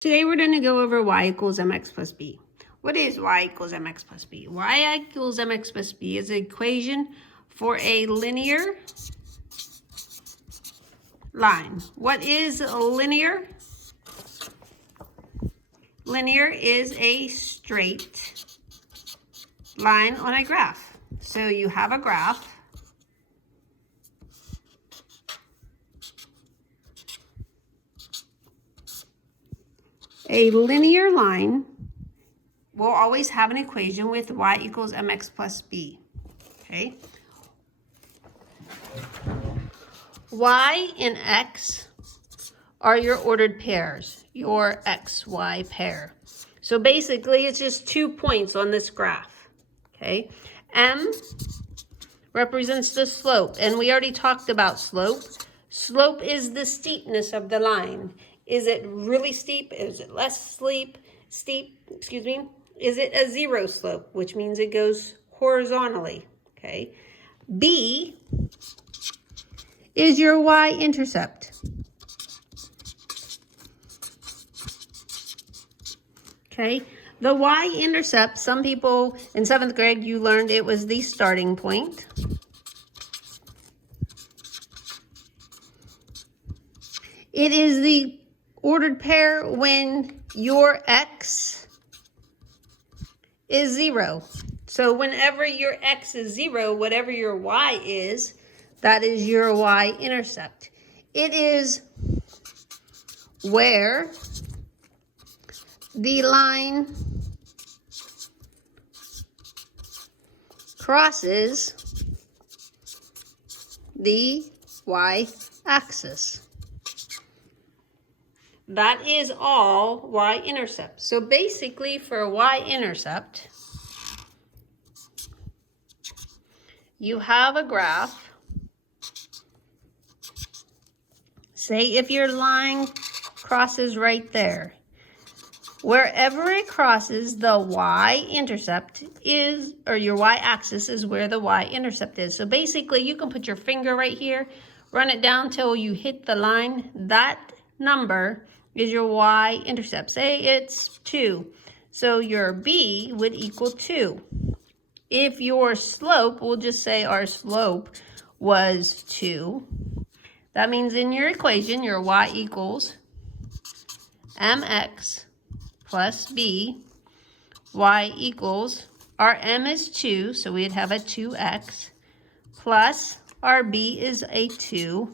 Today we're going to go over y equals mx plus b. What is y equals mx plus b? Y equals mx plus b is an equation for a linear line. What is linear? Linear is a straight line on a graph. So you have a graph. A linear line will always have an equation with y equals mx plus b, okay? Y and x are your ordered pairs, your xy pair. So basically, it's just 2 points on this graph, okay? M represents the slope, and we already talked about slope. Slope is the steepness of the line. Is it really steep? Is it less steep? Is it a zero slope, which means it goes horizontally, okay? B is your y-intercept. Okay, the y-intercept, some people in 7th grade, you learned it was the starting point. It is the ordered pair when your x is 0. So whenever your x is 0, whatever your y is, that is your y-intercept. It is where the line crosses the y-axis. That is all y-intercept. So basically for y-intercept, you have a graph. Say if your line crosses right there. Wherever it crosses, the y-intercept is, or your y-axis is where the y-intercept is. So basically you can put your finger right here, run it down till you hit the line. That number is your y-intercept. Say it's 2. So your b would equal 2. If your slope, we'll just say our slope was 2. That means in your equation, your y equals mx plus b, y equals, our m is 2, so we'd have a 2x, plus our b is a 2.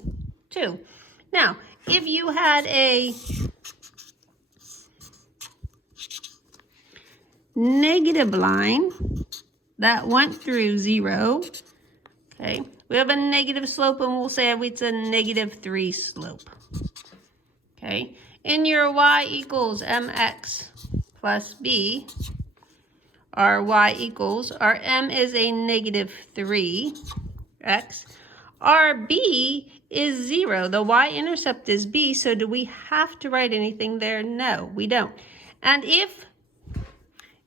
Now, if you had a negative line that went through 0, okay, we have a negative slope and we'll say it's a -3 slope, okay? And your y equals mx plus b, our y equals, our m is a -3x, our b is 0. The y-intercept is b, so do we have to write anything there? No, we don't. And if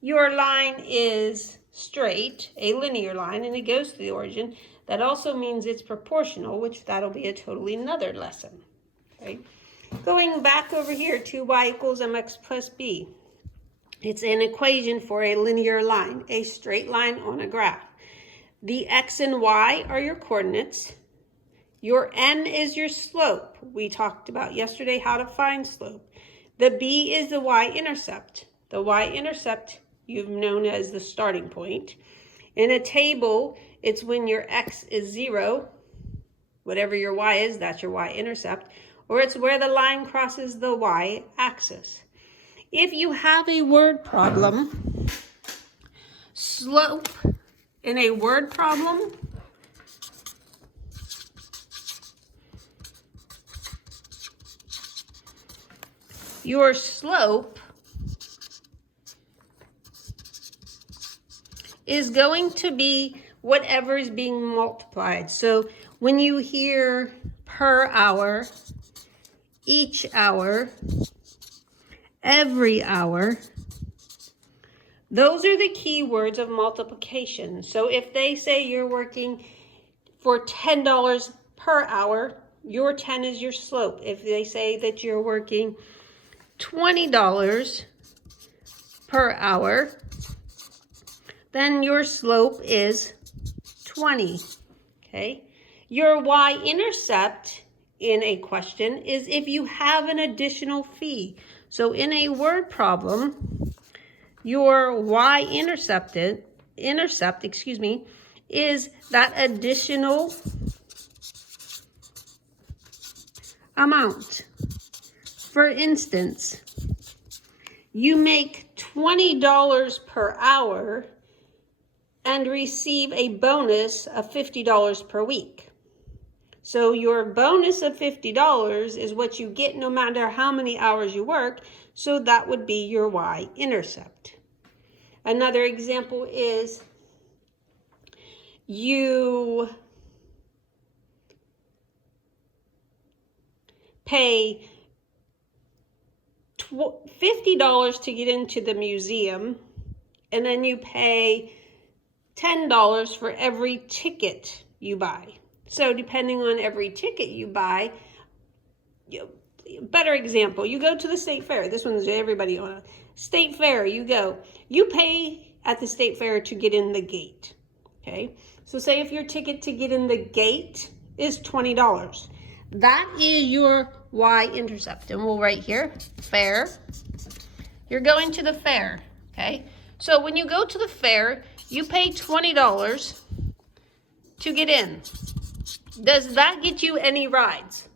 your line is straight, a linear line, and it goes to the origin, that also means it's proportional, which that'll be a totally another lesson, okay? Going back over here to y equals mx plus b. It's an equation for a linear line, a straight line on a graph. The x and y are your coordinates. Your m is your slope. We talked about yesterday how to find slope. The b is the y-intercept. The y-intercept you've known as the starting point. In a table, it's when your x is 0. Whatever your y is, that's your y-intercept. Or it's where the line crosses the y-axis. If you have a word problem, slope in a word problem, your slope is going to be whatever is being multiplied. So when you hear per hour, each hour, every hour, those are the key words of multiplication. So if they say you're working for $10 per hour, your 10 is your slope. If they say that you're working $20 per hour, then your slope is 20, okay? Your y-intercept in a question is if you have an additional fee. So in a word problem, your y-intercept, is that additional amount. For instance, you make $20 per hour and receive a bonus of $50 per week. So your bonus of $50 is what you get no matter how many hours you work, so that would be your y-intercept. Another example is you pay $50 to get into the museum, and then you pay $10 for every ticket you buy. So depending on every ticket you buy, better example, you go to the state fair. This one's everybody on a state fair. You go, you pay at the state fair to get in the gate. Okay, so say if your ticket to get in the gate is $20, that is your y-intercept. And we'll write here, fair. You're going to the fair, okay? So when you go to the fair, you pay $20 to get in. Does that get you any rides?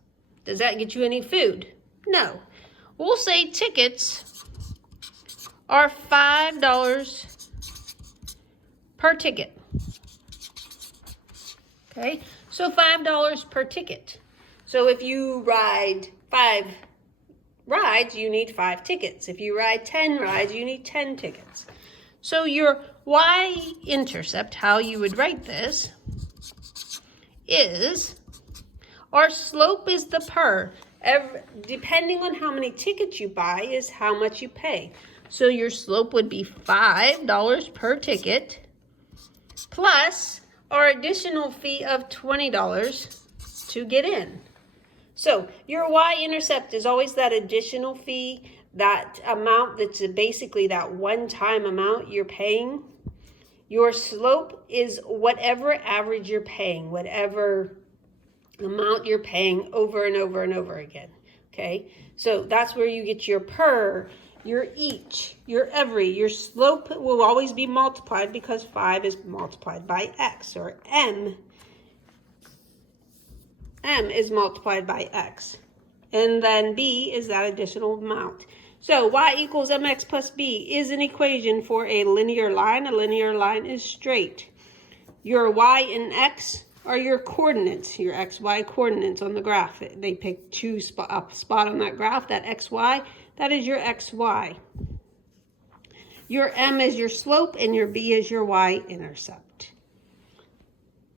Does that get you any food? No. We'll say tickets are $5 per ticket. Okay, so $5 per ticket. So if you ride 5 rides, you need 5 tickets. If you ride 10 rides, you need 10 tickets. So your y-intercept, how you would write this, is our slope is the per. Depending on how many tickets you buy is how much you pay. So your slope would be $5 per ticket plus our additional fee of $20 to get in. So your y-intercept is always that additional fee, that amount that's basically that one-time amount you're paying. Your slope is whatever average you're paying, whatever amount you're paying over and over and over again, okay? So that's where you get your per, your each, your every. Your slope will always be multiplied because 5 is multiplied by x, or m is multiplied by x. And then b is that additional amount. So y equals mx plus b is an equation for a linear line. A linear line is straight. Your y and x are your coordinates, your xy coordinates on the graph. They choose a spot on that graph, that xy, that is your xy. Your m is your slope and your b is your y-intercept.